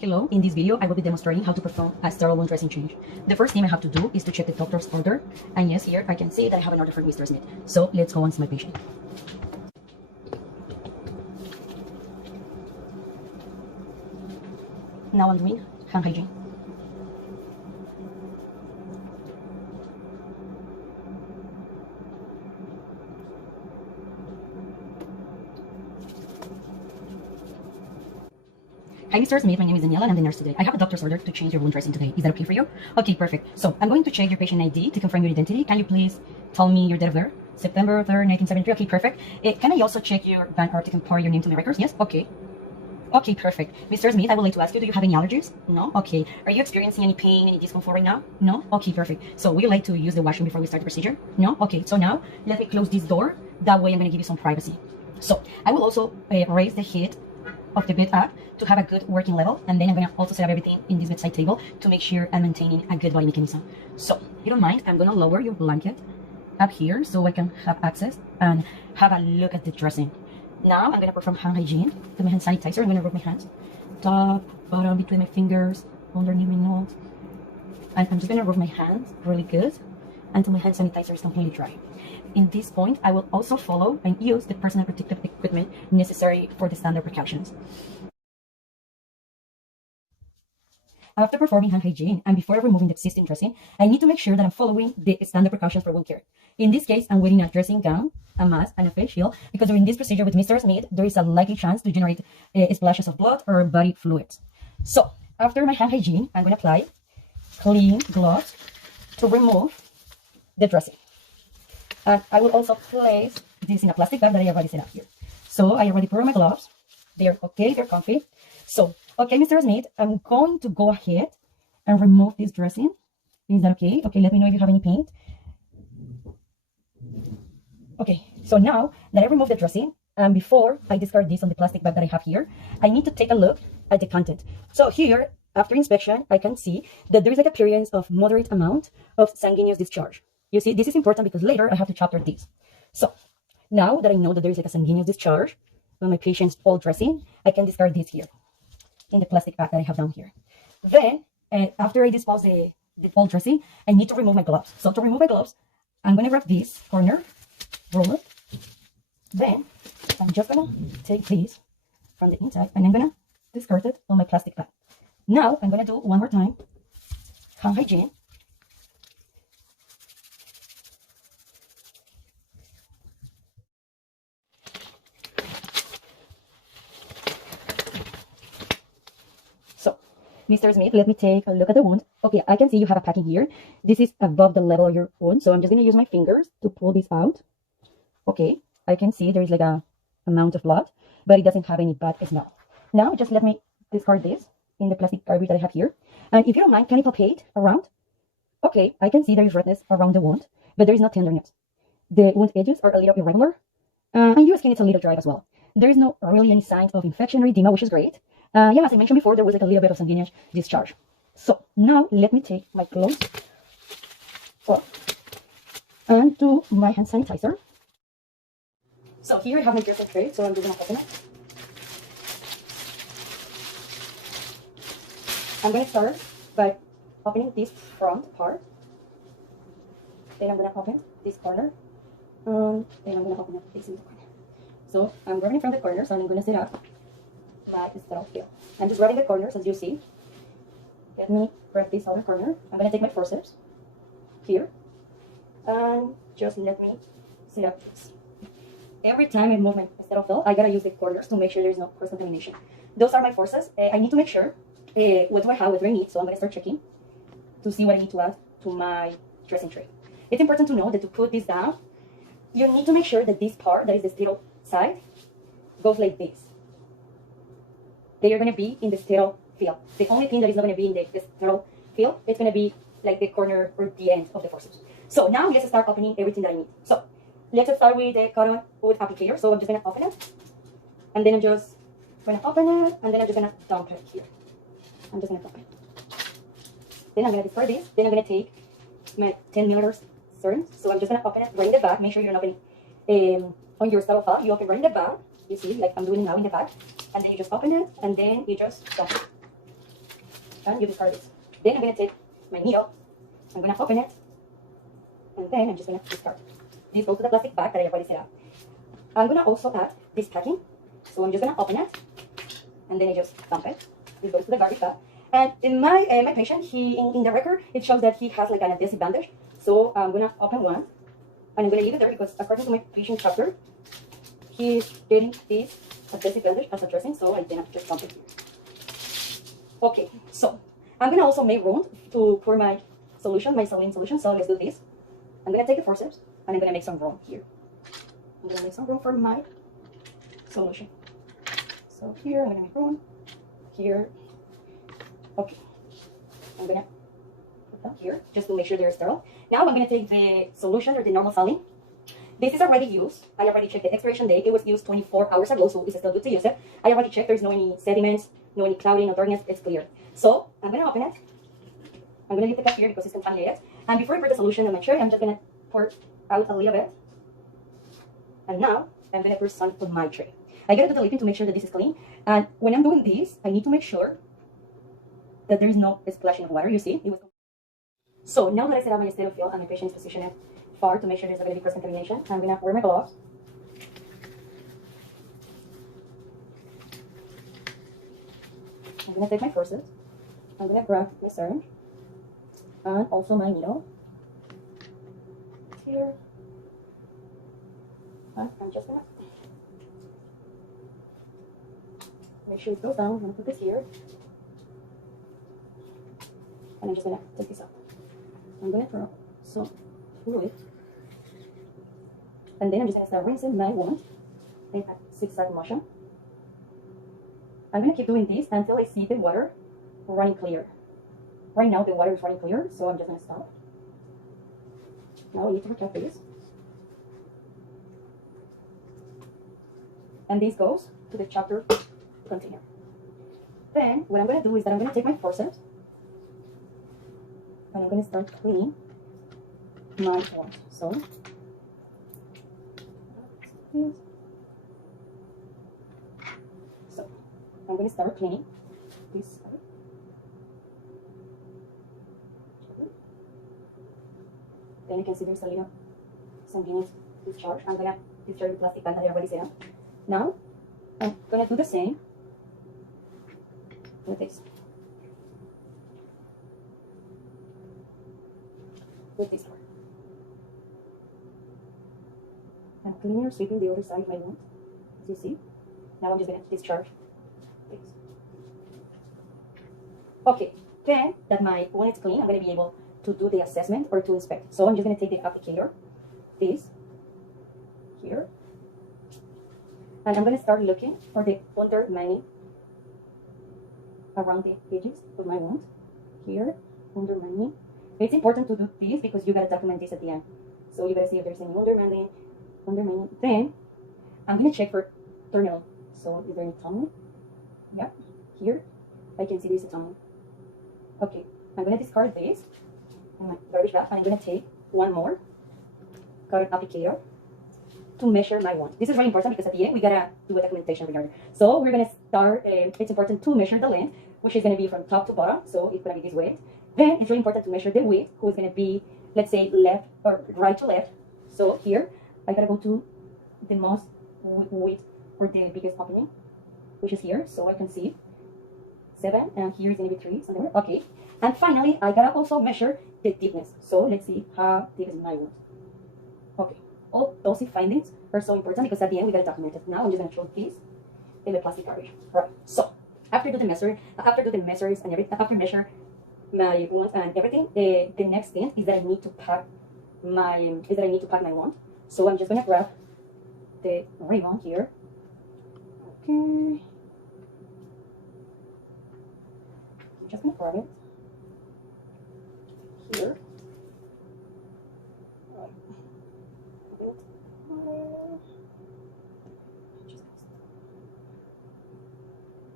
Hello, in this video I will be demonstrating how to perform a sterile wound dressing change. The first thing I have to do is to check the doctor's order, and yes, here I can see that I have an order for Mr. Smith. So let's go on to my patient. Now I'm doing hand hygiene. Hi, Mr. Smith. My name is Daniela and I'm the nurse today. I have a doctor's order to change your wound dressing today. Is that okay for you? Okay, perfect. So I'm going to check your patient ID to confirm your identity. Can you please tell me your date of birth? September 3rd, 1973. Okay, perfect. Can I also check your bank article and compare your name to my records? Yes? Okay. Okay, perfect. Mr. Smith, I would like to ask you, do you have any allergies? No? Okay. Are you experiencing any pain, any discomfort right now? No? Okay, perfect. So would you like to use the washroom before we start the procedure? No? Okay. So now, let me close this door. That way I'm going to give you some privacy. So I will also raise the heat of the bed up to have a good working level, and then I'm going to also set up everything in this bedside table to make sure I'm maintaining a good body mechanism. So if you don't mind, I'm going to lower your blanket up here so I can have access and have a look at the dressing. Now I'm going to perform hand hygiene with my hand sanitizer. I'm going to rub my hands top, bottom, between my fingers, underneath my nose, and I'm just going to rub my hands really good until my hand sanitizer is completely dry. In this point, I will also follow and use the personal protective equipment necessary for the standard precautions. After performing hand hygiene and before removing the existing dressing, I need to make sure that I'm following the standard precautions for wound care. In this case, I'm wearing a dressing gown, a mask, and a face shield because during this procedure with Mr. Smith, there is a likely chance to generate splashes of blood or body fluids. So, after my hand hygiene, I'm going to apply clean gloves to remove the dressing. And I will also place this in a plastic bag that I already set up here. So I already put on my gloves. They're okay, they're comfy. So, okay, Mr. Smith, I'm going to go ahead and remove this dressing. Is that okay? Okay, let me know if you have any pain. Okay, so now that I remove the dressing, and before I discard this on the plastic bag that I have here, I need to take a look at the content. So here, after inspection, I can see that there is like appearance of moderate amount of sanguineous discharge. You see, this is important because later I have to chapter this. So now that I know that there is like a sanguineous discharge on my patient's old dressing, I can discard this here in the plastic bag that I have down here. Then, after I dispose the old dressing, I need to remove my gloves. So to remove my gloves, I'm going to grab this corner, roll it. Then I'm just going to take this from the inside and I'm going to discard it on my plastic bag. Now I'm going to do one more time hand hygiene. Mr. Smith, let me take a look at the wound. Okay, I can see you have a packing here. This is above the level of your wound, so I'm just going to use my fingers to pull this out. Okay, I can see there is like a amount of blood, but it doesn't have any bad smell. Now, just let me discard this in the plastic garbage that I have here. And if you don't mind, can you palpate around? Okay, I can see there is redness around the wound, but there is no tenderness. The wound edges are a little irregular, and your skin is a little dry as well. There is no really any signs of infection or edema, which is great. Yeah, as I mentioned before, there was like a little bit of sanguineous discharge. So now let me take my gloves and do my hand sanitizer. So here I have my dressing tray, so I'm just gonna open it. I'm gonna start by opening this front part. Then I'm gonna open this corner. Then I'm gonna open up this in the corner. So I'm grabbing from the corners and I'm gonna set up my sterile fill. I'm just grabbing the corners as you see. Let me grab this other corner. I'm going to take my forceps here and just let me set up this. Every time I move my sterile fill, I gotta use the corners to make sure there's no cross contamination. Those are my forceps. I need to make sure what do I have, what do I need. So I'm going to start checking to see what I need to add to my dressing tray. It's important to know that to put this down, you need to make sure that this part, that is the sterile side, goes like this. They are going to be in the sterile fill. The only thing that is not going to be in the sterile fill, it's going to be like the corner or the end of the forceps. So now let's start opening everything that I need. So let's start with the cotton wood applicator. So I'm just going to open it. And then I'm just going to open it. And then I'm just going to dump it here. I'm just going to dump it. Then I'm going to discard this. Then I'm going to take my 10 milliliters syringe. So I'm just going to open it right in the back. Make sure you're not opening on your sterile file. You open right in the back. You see, like I'm doing now in the back. And then you just open it, and then you just dump it. and you discard this. Then I'm gonna take my needle, I'm gonna open it, and then I'm just gonna discard. This goes to the plastic bag that I already set up. I'm gonna also add this packing, so I'm just gonna open it, and then I just dump it. This goes to the garbage bag. And in my my patient, in the record, it shows that he has like an adhesive bandage. So I'm gonna open one, and I'm gonna leave it there because according to my patient chapter, he's getting this adhesive bandage as a dressing. So I then just dump it here. Okay, so I'm gonna also make room to pour my solution, my saline solution. So let's do this. I'm gonna take the forceps, and I'm gonna make some room here. I'm gonna make some room for my solution. So here I'm gonna make room. Here. Okay. I'm gonna put them here just to make sure they're sterile. Now I'm gonna take the solution or the normal saline. This is already used. I already checked the expiration date. It was used 24 hours ago, so it's still good to use it. I already checked. There's no any sediments, no any clouding, no darkness. It's clear. So I'm gonna open it. I'm gonna leave the cap here because it's contaminated. And before I put the solution on my tray, I'm just gonna pour out a little bit. And now I'm gonna pour some on my tray. I gotta do the lipping to make sure that this is clean. And when I'm doing this, I need to make sure that there is no splashing of water. You see, it was. So now that I set up my state of field and my patient is positioned far to make sure there's not going to be cross contamination, I'm gonna wear my gloves. I'm gonna take my forceps. I'm gonna grab my syringe and also my needle here. And I'm just gonna make sure it goes down. I'm gonna put this here. And I'm just gonna take this out. I'm gonna throw some fluid. And then I'm just gonna start rinsing my wound in a zigzag motion. I'm gonna keep doing this until I see the water running clear. Right now the water is running clear, so I'm just gonna stop. Now I need to recap this. And this goes to the chapter container. Then what I'm gonna do is that I'm gonna take my forceps and I'm going to start cleaning my wound. So, I'm going to start cleaning this side. Then you can see there's a little sanguineous discharge. I'm going to discharge the plastic bag that I already set up. Now, I'm going to do the same with this. With this one. I'm cleaning or sweeping the other side of my wound, as you see. Now I'm just going to discharge this. Okay, then that my wound is clean, I'm going to be able to do the assessment or to inspect. So I'm just going to take the applicator, this, here, and I'm going to start looking for the undermining around the edges of my wound, here, undermining. It's important to do this because you gotta document this at the end. So you gotta see if there's any undermining. Then I'm gonna check for tunnel. So is there any tunnel? Yeah, here I can see there's a tunnel. Okay, I'm gonna discard this in my garbage bag and I'm gonna take one more cotton applicator to measure my wound. This is really important because at the end we gotta do a documentation regarding. So we're gonna start. It's important to measure the length, which is gonna be from top to bottom. So it's gonna be this way. Then it's really important to measure the width, who is going to be, let's say, left or right to left. So here, I gotta go to the most width or the biggest opening, which is here. So I can see 7, and here is going to be 3, something. Okay. And finally, I gotta also measure the deepness. So let's see how deep is my wound. Okay. All those findings are so important because at the end we gotta document it. Now I'm just gonna throw this in the plastic garbage. Right. So after do the measures and everything, after measure my wound and everything, the next thing is that I need to pack my wound. So I'm just gonna grab the ribbon here. Okay, I'm just gonna grab it here.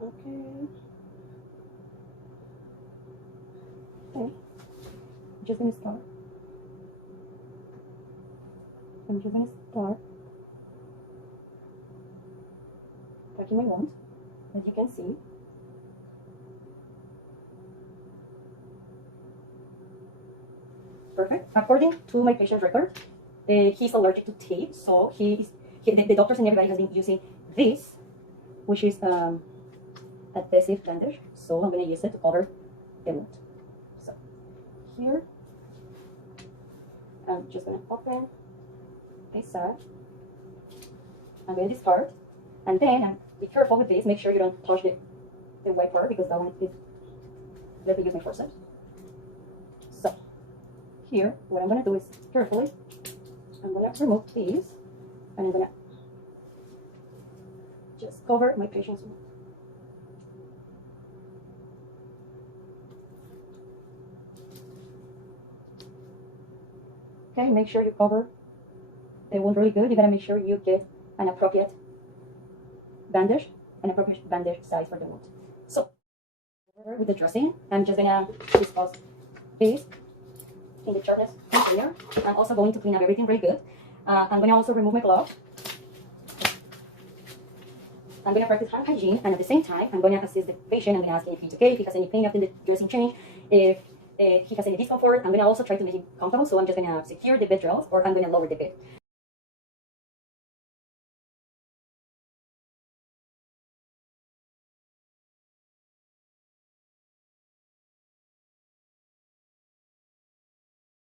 Okay. Okay, I'm just gonna start. Packing my wound, as you can see. perfect. According to my patient's record, he's allergic to tape, so the doctors and everybody has been using this, which is adhesive bandage. So I'm gonna use it to cover the wound. So here, I'm just gonna open this side. I'm gonna discard, and then be careful with this. Make sure you don't touch the white part because that one is let me use my forceps. So here, what I'm gonna do is carefully, I'm gonna remove these, and I'm gonna just cover my patient's wound. Okay, make sure you cover the wound really good. You gotta make sure you get an appropriate bandage, an appropriate bandage size for the wound. So with the dressing, I'm just gonna dispose this in the shortness container. I'm also going to clean up everything really good. I'm gonna also remove my gloves. I'm gonna practice hand hygiene, and at the same time, I'm gonna assist the patient. I'm gonna ask him if he's okay, if he has any pain after the dressing change, if he has any discomfort. I'm gonna also try to make him comfortable. So I'm just gonna secure the bed rails, or I'm gonna lower the bed.